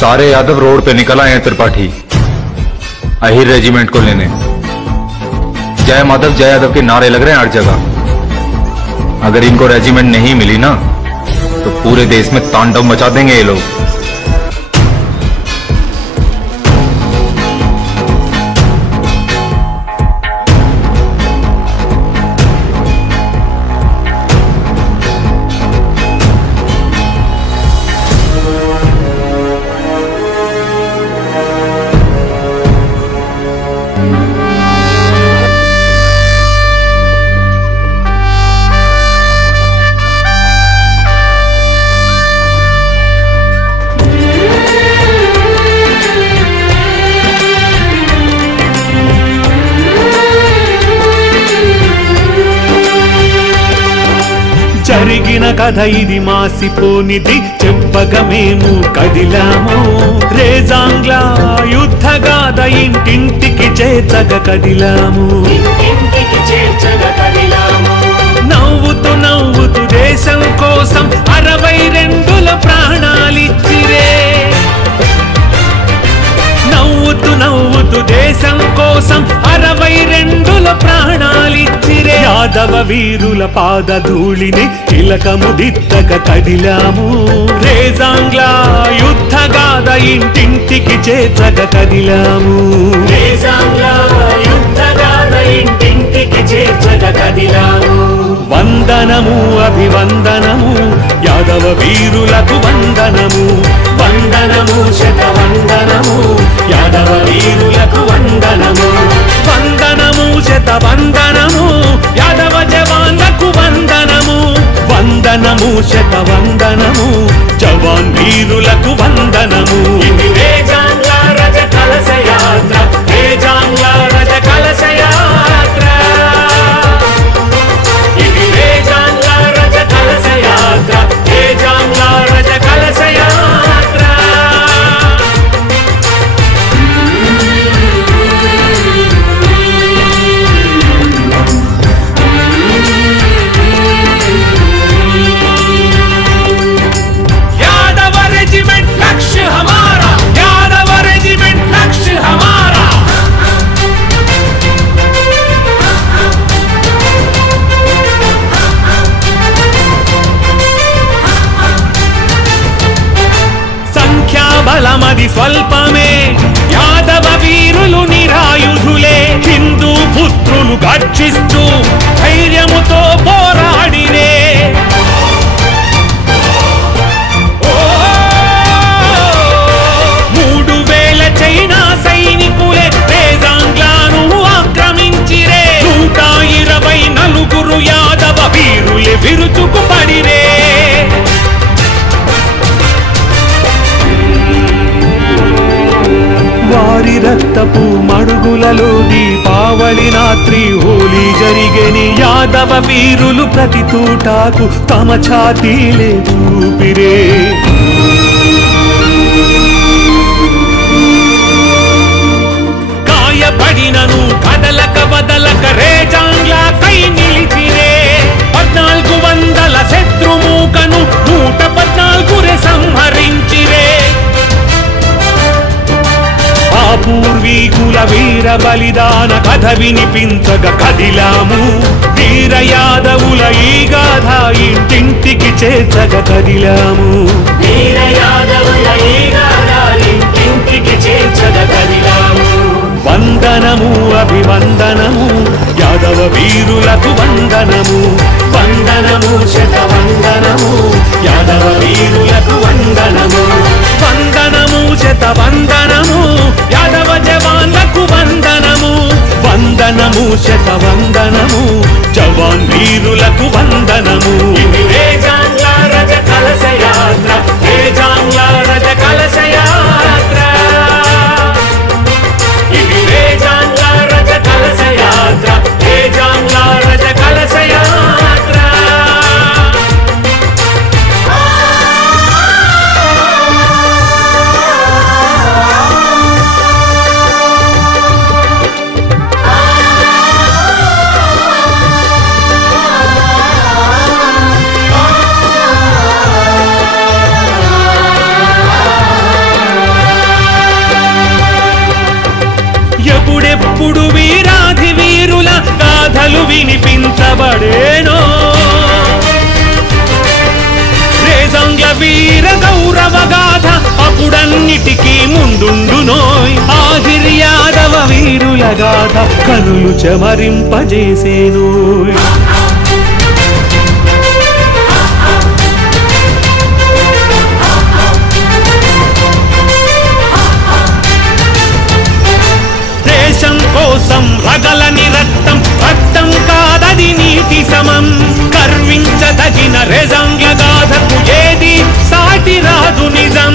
सारे यादव रोड पे निकल आए हैं त्रिपाठी अहिर रेजिमेंट को लेने। जय माधव जय यादव के नारे लग रहे हैं हर जगह। अगर इनको रेजिमेंट नहीं मिली ना तो पूरे देश में तांडव मचा देंगे ये लोग। జరిగిన కథ ఇది మాసిపోనిది చెప్పగా మేము కదిలాము రేజాంగ్ల యుద్ధగాథ ఇంటింటికి చేర్చగా కదిలాము నవ్వుతూ నవ్వుతూ దేశం కోసం 62 ప్రాణాలిచ్చిరే నవ్వుతూ నవ్వుతూ దేశం కోసం 62 ప్రాణాలిచ్చిరే యాదవ వీరుల పాదధూళిని తిలకము దిద్దక కదిలాము రేజాంగ్ల యుద్ధగాథ ఇంటింటికి చేర్చక కదిలాము రేజాంగ్ల యుద్ధగాథ ఇంటింటికి చేర్చక కదిలాము వందనము అభివందనము యాదవ వీరులకు వందనము వందనము శతవందనము యాదవ వీరులకు వందనము వందనము శతవందనము యాదవ జవాన్లకు వందనము వందనము శతవందనము జవాన్ వీరులకు వందనము ఇది రేజాంగ్ల రజ కలశ యాత్ర రేజాంగ్ల రజ కలశ యాత్ర ఇది రేజాంగ్ల రజ కలశ యాత్ర రేజాంగ్ల రజ కలశ యాత్ర यादव रेजिमेंट लक्ष्य हमारा यादव रेजिमेंट लक्ष्य हमारा సంఖ్యాబలమది స్వల్పమే యాదవ వీరులు నిరాయుధులే హిందూ పుత్రులు గర్జిస్తూ ధైర్యముతో పోరాడినే 3000 చైనా సైనికులే రేజాంగ్లను ఆక్రమించిరే 124 యాదవ వీరులే విరుచుకు పడిరే వారి రక్తపు మడుగులలో దీపావళి రాత్రి హోలీ జరిగని యాదవ వీరులు ప్రతి తూటాకు తమ ఛాతీలే ఊపిరే గాయపడినను కదలక వదలక రేజాంగ్ల కై నిలిచిరే 1400 శత్రుమూకను 114 సంహరించిరే పూర్వీకుల వీర బలిదాన కథ వినిపించగ కదిలాము వీర యాదవుల ఈ గాథ ఇంటింటికి చేర్చగ కదిలాము వీర యాదవుల ఈ గాథ ఇంటింటికి చేర్చగ కదిలాము వందనము అభివందనము యాదవ వీరులకు వందనము వందనము శతవందనము యాదవ వీరులకు వందనము వందనము శతవందనము యాదవ జవాన్లకు వందనము వందనము శతవందనము జవాన్ వీరులకు వందనము ఇది రేజాంగ్ల రజ కలశ యాత్ర రేజాంగ్ల రజ కలశ యాత్ర ఇది రేజాంగ్ల రజ కలశ యాత్ర రేజాంగ్ల రజ కలశ యాత్ర రేజాంగ్ల వీర గౌరవ గాథ అప్పుడన్నిటికీ ముందుండునోయ్. ఆహిర్ యాదవ వీరుల గాథ కనులు చెమరింపజేసేనోయ్. దేశం కోసం రగలని రక్తం, రక్తం కాదది నీటి సమం. గర్వించదగిన రేజాంగ్ల గాథకు ఏది సాటి రాదు నిజం.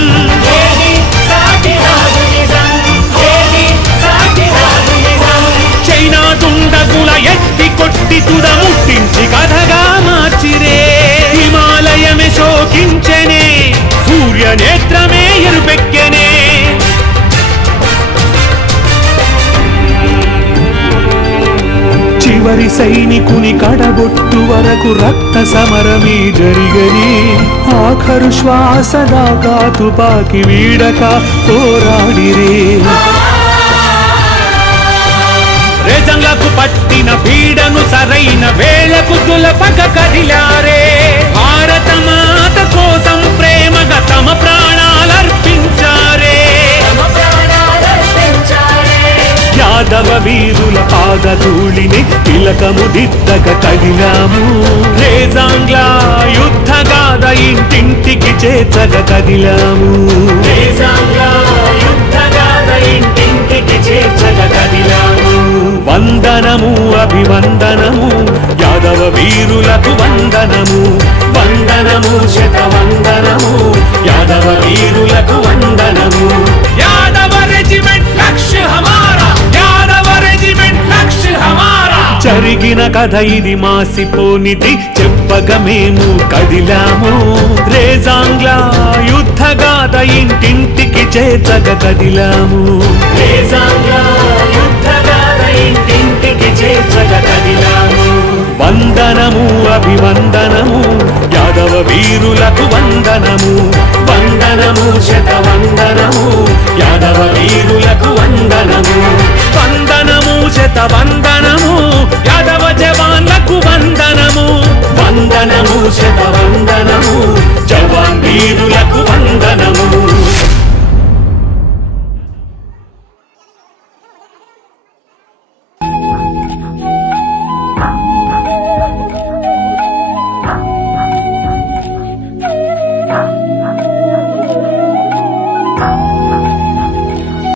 చైనా దుండగుల ఎత్తి కొట్టి తుద ముట్టించి కథగా మార్చిరే. హిమాలయమే శోకించెనే, సూర్య నేత్రమే ఎరుపెక్కెనే. చివరి సైనికుని కడబొట్టు వరకు రక్త సమరమే జరిగని. ఆఖరు శ్వాస దాకా తుపాకి వీడక పోరాడిరే. రేజాంగ్లకు పట్టిన పీడను సరైన వేళకు తులపక కదిలారే. భారత మాత కోసం ప్రేమగా తమ ప్రాణాలర్పించారే. యాదవ వీరుల పాదధూళిని తిలకము దిద్దక కదిలాము. రేజాంగ్ల యుద్ధ గాథ ఇంటింటికి చేర్చక కదిలాము. వందనము అభివందనము యాదవ వీరులకు వందనము. వందనము శతవందనము యాదవ వీరులకు వందనము. యాదవ రెజిమెంట్ లక్ష్య హమారా, యాదవ రెజిమెంట్ లక్ష్య హమారా. జరిగిన కథ ఇది మాసిపోనిది చెప్పగా మేము కదిలాము. రేజాంగ్ల యుద్ధ గాథ ఇంటింటికి చేర్చక కదిలాము. ఇంటింటికి చేర్చక కదిలాము. వందనము అభివందనము యాదవ వీరులకు వందనము. వందనము శతవందనము యాదవ వీరులకు వందనము. వందనము శతవందనము యాదవ జవాన్లకు వందనము. వందనము శతవందనము